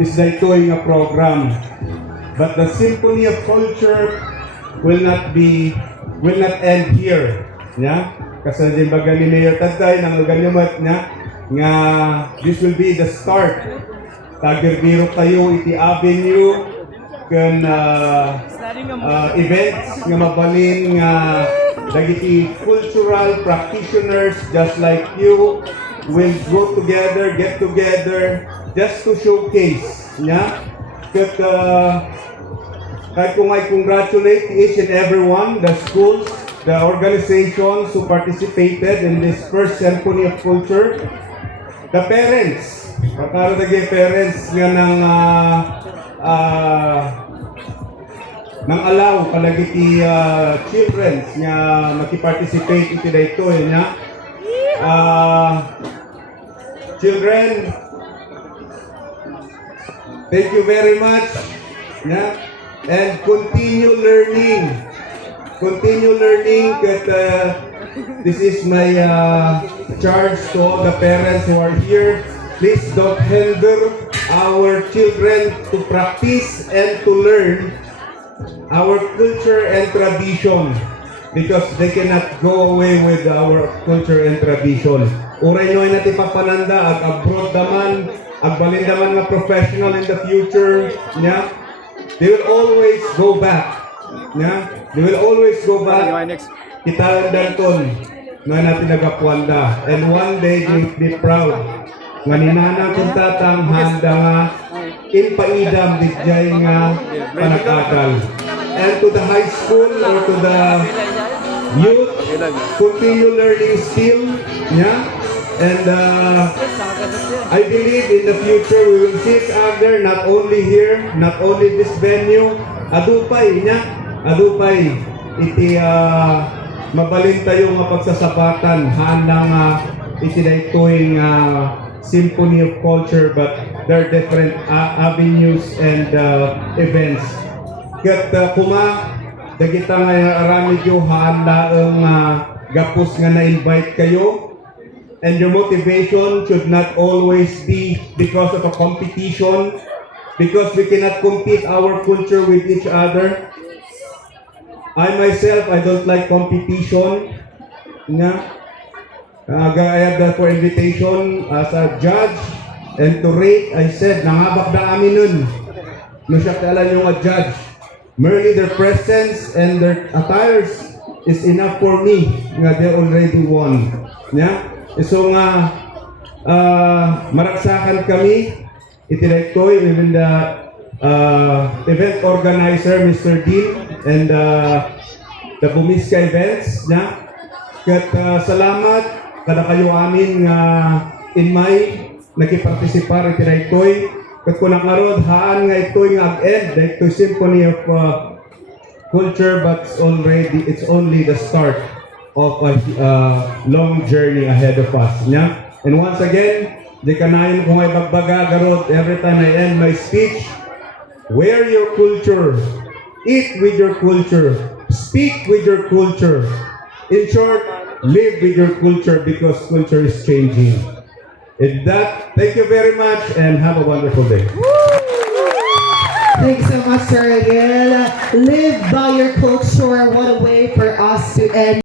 is daytoy nga program. But the Symphony of Culture will not end here. Yeah? Kasi di ba Galileo Taday nang ganyamat niya nga this will be the start. Tagirbiro kayo iti avenue kan events nga mabalin nga dagiti cultural practitioners just like you will go together, get together just to showcase. Yeah? Kat kahit kung I congratulate each and every one, the schools, the organizations who participated in this first Symphony of Culture, the parents, kakaragay parents nga nang allow palagi children nga makiparticipate iti dayto niya. Children, thank you very much. Yeah? And continue learning. Continue learning. This is my charge to all the parents who are here. Please don't hinder our children to practice and to learn our culture and tradition, because they cannot go away with our culture and tradition. Uray noy natin papananda ag abroad daman, ag balindaman nga professional in the future, yeah? They will always go back. Yeah? They will always go back. Kita Dalton na natin nagapuanda. And one day they will be proud. Nga ninana kung tatang handa nga inpaidam dijay nga panakakal. And to the high school or to the youth, continue learning still. Yeah? And I believe in the future we will see each other not only here, not only this venue, adupay niya, adupay iti mabalin tayo nga pagsasabatan handang iti daytoy Symphony of Culture, but there are different avenues and events. Kat kuma dagita nga arami jo handa ang gapos nga na-invite kayo. And your motivation should not always be because of a competition, because we cannot compete our culture with each other. I myself, I don't like competition. Yeah. I had that for invitation as a judge and to rate. I said, nangabak na amin nun. No siya kailan yung a judge. Merely their presence and their attires is enough for me. Nga they already won. Yeah. So nga, maraksakan kami, itinaytoy, even the event organizer, Mr. Dean, and the Bumiska Events, na. Kat salamat, kada kayo amin nga in May, nakipartisipar itinaytoy. Kat kung nakarod, haan nga ito'y nga ag-end, ito'y Symphony of Culture, but it's only the start of a long journey ahead of us. Yeah? And once again, di kanayon kung ay bagbaga garot every time I end my speech, wear your culture, eat with your culture, speak with your culture. In short, live with your culture because culture is changing. In that, thank you very much and have a wonderful day. Thanks so much, Sir Ariel. Live by your culture. What a way for us to end.